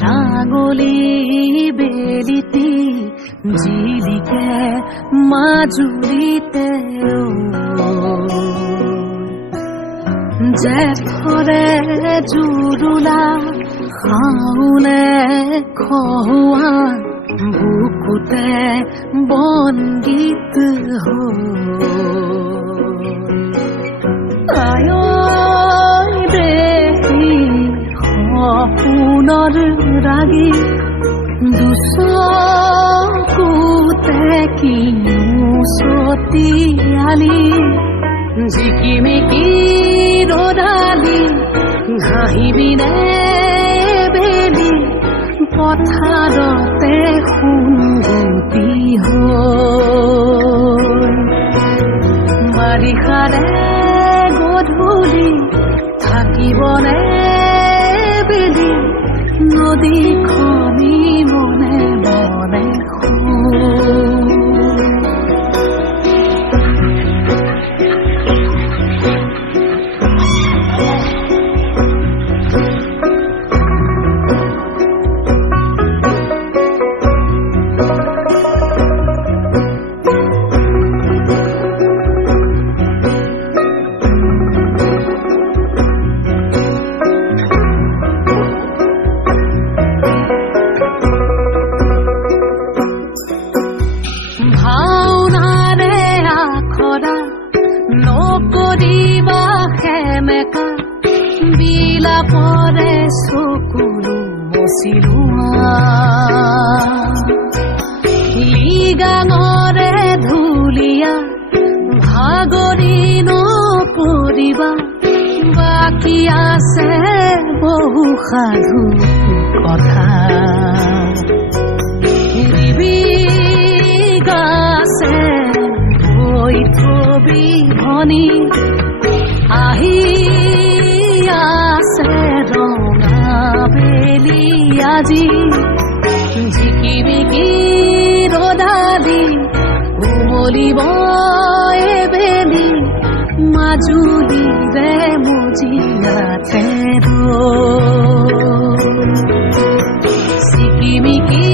रांगली बेलिती जिलिके মাজুলিতে जेठरे जुरुला खाउने खहुआ बुकुते बंगीत हो आयो देही सपनर रागी दुसकुते किनु सतियाली जिकिमिकी रोदाली घाहिबिने बेली पथारते सुंगती हल बारिषारे गधूली থাকিবনে बेली नदी खमी मने मने বিলাপরে চকুলো মচিলোৱা লিগাঙৰে ধুলিয়া ভাগৰি নপৰিবা বাকী আছে বহু সাধু কথা গাছে হৈ থবি ভনী আহি বেলি আজি ঝিকিমিকি ৰদালি উমলিব বেলি মাজুলীৰে মজিয়াতে চিকিমিকি